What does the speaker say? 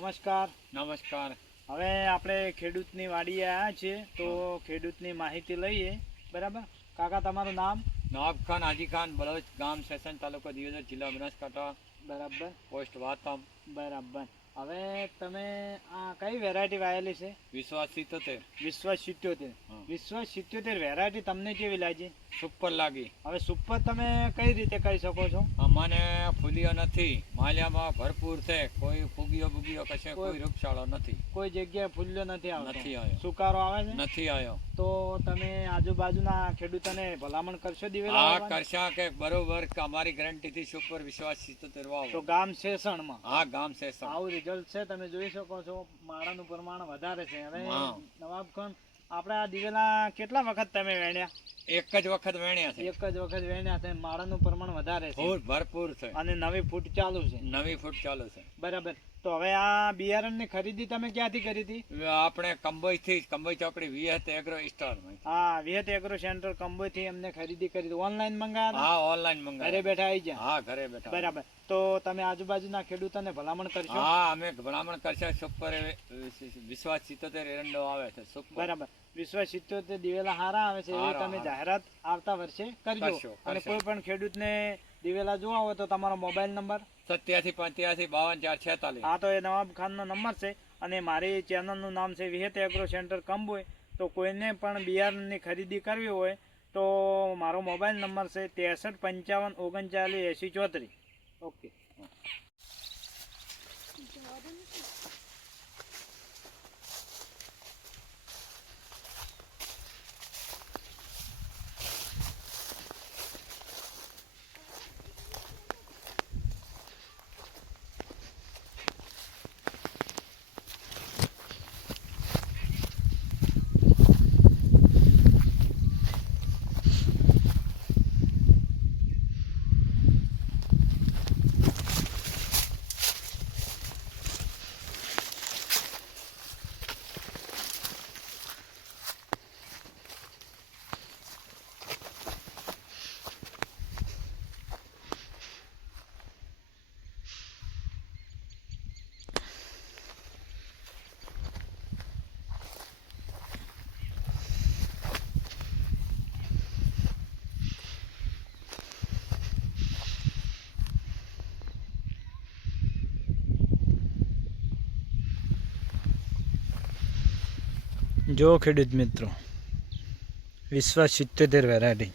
નમસ્કાર. નમસ્કાર. હવે આપણે ખેડૂતની વાડીએ આવ્યા છીએ તો ખેડૂતની માહિતી લઈએ. બરાબર? કાકા તમારું નામ? નવાબ ખાન હાજી ખાન બલોચ ગામ સેશન તાલુકો દિયોદર જિલ્લા બનાસકાંઠા. બરાબર. પોસ્ટ વાતમ. બરાબર. હવે તમે આ કઈ વેરાયટી વાયેલી છે? વિશ્વાસ સિત્યોતેર. વિશ્વાસ સિત્યોતેર. વિશ્વાસ વિશ્વ સિત્યોતેર વેરાયટી તમને કેવી લાગી? સુપર લાગી. હવે સુપર તમે કઈ રીતે કરી શકો છો? અમને ફૂલીઓ નથી. માલ્યામાં ભરપૂર છે. કોઈ ફૂગીઓ બુગીઓ કશે કોઈ- રૂપશાળો નથી. કોઈ જગ્યાએ ફૂલ્યો નથી આવતો. નથી આવ્યો. સુકારો આવે છે? નથી આવ્યો. તો તમે આજુબાજુના ખેડૂતોને ભલામણ કરશો દિવેલા હા કરશા કે બરોબર અમારી ગેરંટી થી સુપર વિશ્વાસ સિત્તોતેર તો ગામ શેષણમાં? હા ગામ સેશન આવું રિઝલ્ટ છે તમે જોઈ શકો છો માળાનું પ્રમાણ વધારે છે. હવે નવાબ ખાન આપણે આ દિવેલા કેટલા વખત તમે વેણ્યા? એક જ વખત વેણ્યા છે. એક જ વખત વેણ્યા છે માળાનું પ્રમાણ વધારે છે. ભરપૂર છે. અને નવી ફૂટ ચાલુ છે. નવી ફૂટ ચાલુ છે. બરાબર. તો હવે આ બિયારણની ખરીદી તમે ક્યાંથી કરી હતી? આપણે કંબોઈ થી કંબોઈ ચોકડી વિહત એગ્રો સ્ટોર હા વિહત એગ્રો સેન્ટર કંબોઈ થી એમને ખરીદી કરી ઓનલાઈન મંગાવ્યા હા ઓનલાઈન ઘરે બેઠા આવી ગયા? હા ઘરે બેઠા. બરાબર. તો તમે આજુબાજુના ખેડૂતોને ભલામણ કરશો? હા અમે ભલામણ કરશે. સુપર વિશ્વાસ સિત્તોતેર એરંડો આવે છે. સુપર. બરાબર. વિશ્વાસ સિત્તોતેર દિવેલા હારા આવે છે એવી તમે જાહેરાત આવતા વર્ષે કરજો. અને કોઈ પણ ખેડૂતને દિવેલા જોવા હોય તો તમારો મોબાઈલ નંબર સત્યાસી પંચ્યાસી બાવન ચાર છેતાલીસ. આ તો એ નવાબ ખાનનો નંબર છે અને મારી ચેનલનું નામ છે વિહેત એગ્રો સેન્ટર કંબોય. તો કોઈને પણ બિયારણની ખરીદી કરવી હોય તો મારો મોબાઈલ નંબર છે ત્રેસઠ પંચાવન ઓગણચાલીસ એંસી ચોત્રીસ. ઓકે. જો ખેડૂત મિત્રો વિશ્વાસ સિત્તોતેર વેરાયટી